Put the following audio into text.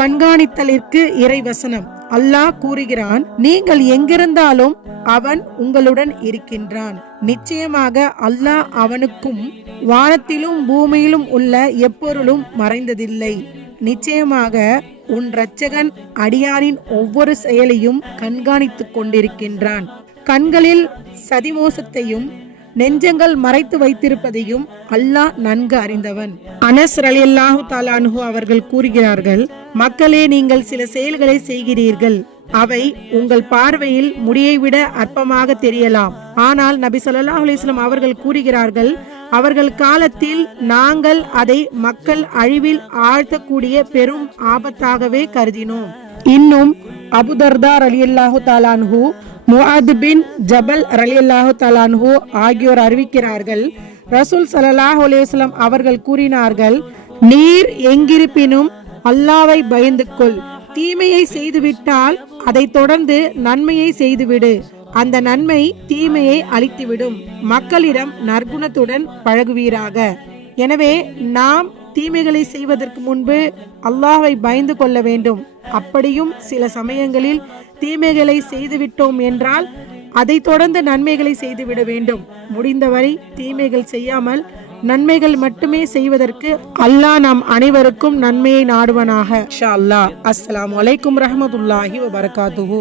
கண்காணித்தலிற்கு இறைவசனம். அல்லாஹ் கூறுகிறான், நீங்கள் எங்கிருந்தாலும் அவன் உங்களுடன் இருக்கின்றான். நிச்சயமாக அல்லாஹ் அவனுக்கும் வானத்திலும் பூமியிலும் உள்ள எப்பொருளும் மறைந்ததில்லை. நிச்சயமாக உன் இரட்சகன் அடியாரின் ஒவ்வொரு செயலையும் கண்காணித்துக் கொண்டிருக்கின்றான். கண்களில் சதிமோசத்தையும் நெஞ்சங்கள் மறைத்து வைத்திருப்பதையும் அல்லாஹ் நன்கு அறிந்தவன். அனஸ் ரலியல்லாஹு தஆலா அன்ஹு அவர்கள் கூறுகிறார்கள், மக்களே, நீங்கள் சில செயல்களை செய்கிறீர்கள். அவை உங்கள் பார்வையில் முடியை விட அற்பமாக தெரியலாம். ஆனால் நபி ஸல்லல்லாஹு அலைஹி வஸல்லம் அவர்கள் கூறுகிறார்கள், அவர்கள் காலத்தில் நாங்கள் அதை மக்கள் அழிவில் ஆழ்த்தக்கூடிய பெரும் ஆபத்தாகவே கருதினோம். இன்னும் அபூ தர்தா ரலியல்லாஹு தஆலா அன்ஹு, முஆத் பின் ஜபல் ரலியல்லாஹு தஆலா அன்ஹு ஆகியோர் அறிவிக்கிறார்கள், ரசூல் ஸல்லல்லாஹு அலைஹி வஸல்லம் அவர்கள் கூறினார்கள், நீர் எங்கிருப்பினும் அல்லாஹ்வை பயந்து கொள். தீமையை செய்துவிட்டால் அதை தொடர்ந்து நன்மையை செய்துவிடு. அந்த நன்மை தீமையை அழித்துவிடும். மக்களிடம் நற்குணத்துடன் பழகுவீராக. எனவே நாம் தீமைகளை செய்வதற்கு முன்பு அல்லாஹ்வை பயந்து கொள்ள வேண்டும். அப்படியும் சில சமயங்களில் தீமைகளை செய்துவிட்டோம் என்றால் அதை தொடர்ந்து நன்மைகளை செய்துவிட வேண்டும். முடிந்தவரை தீமைகள் செய்யாமல் நன்மைகள் மட்டுமே செய்வதற்கு அல்லாஹ் நம் அனைவருக்கும் நன்மையை நாடுவனாக. இன்ஷா அல்லாஹ். அஸ்ஸலாமு அலைக்கும் ரஹ்மத்துல்லாஹி வ பரகாத்துஹு.